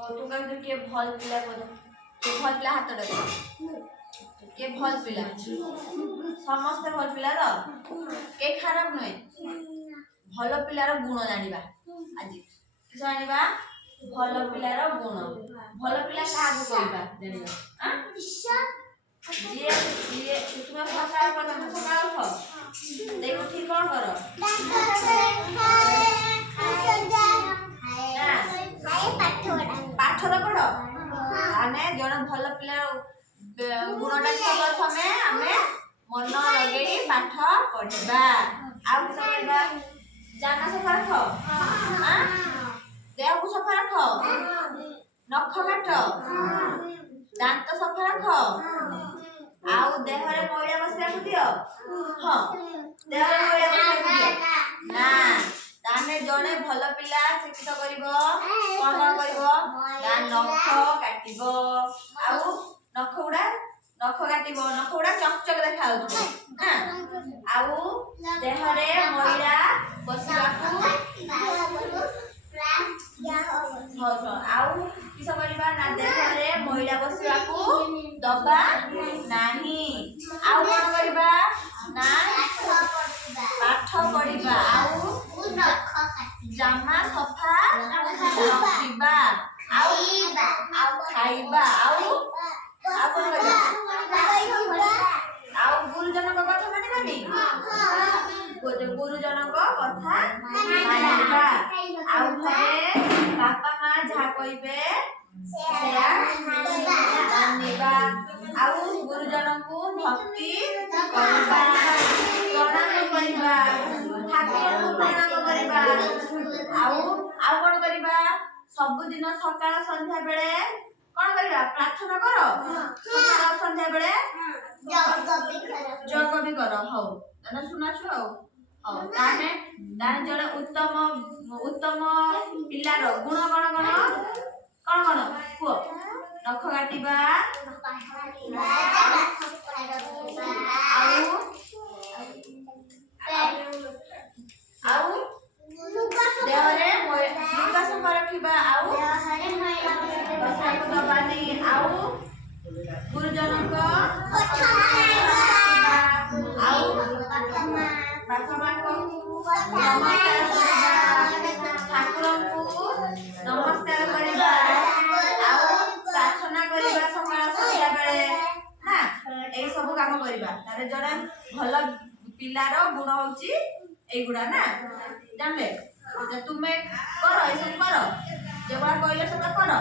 हो तू कहबी किए भल पिला बोल तू भल पिला हाथ डाक किए भल पिला समस्त भल पिला रो के खराब नय भल पिलार गुण जानिबा आज कि जानिबा भल पिलार गुण भल पिला काहा कहबा जानिबा हां जे जे तुम सकाळ पर्यंत सकाळ उठ देखो ठीक कौन करो पाठ पढ़ आने जन भल पिला गुणटा प्रथमे आमे मन लगे पाठ पढ़ा आउ किस करबा जाना सफा रख हां देह को सफा रख नख काट दांत सफा रख आउ देह रे मैला बसिया को दियो हां देह रे मैला बसिया को दियो ना ताने जने भल पिला शिक्षित करिवो कोन कोन करिवो गा नख काटिबो आउ नख उडा चकचक देखा होतो ना आउ देह रे मैला बसिया को आउ किस करिबा ना देह रे मैला बसिया को दबा नाही आउ कोन करिबा ना पाठ पढ़िबा आउ जामा सफा रखिबा आउ खाइबा आउ कोन करिबा आउ गुरुजन को कथा मानिबानी गुरुजन को कथा मानिबा आउ घरे बापा मां जा कहिबे सेया मानिबा आउ गुरुजन को भक्ति करबा प्रणाम करबा ठाकुर को प्रणाम करबा आउ कोन करबा सब दिन सकाळ संध्या बेले कोन करबा प्रार्थना करो सकाळ संध्या बेले जग भी करो हो तने सुनाछु हो ताने ताने जने उत्तम पिलार गुण कोन को नख काटिबा आउ देह रे लुगा सफा रखिबा आउ बसा को दबानी आउ गुरुजन को आउ बापा को नमस्कार करबा ठाकुर को नमस्कार करबा आउ प्रार्थना करबा सकाळ संध्या बेले ना ए सब काम करबा तारे जडा भल पिलार गुण होची एगुडा ना जानले जे तुमे करो ए सब करो जेबा कहले सब करो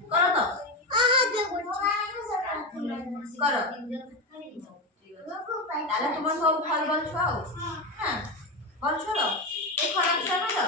तो करो ताले तुम सब फल छुआओ हां फल छुआओ ए खराब छुआ तो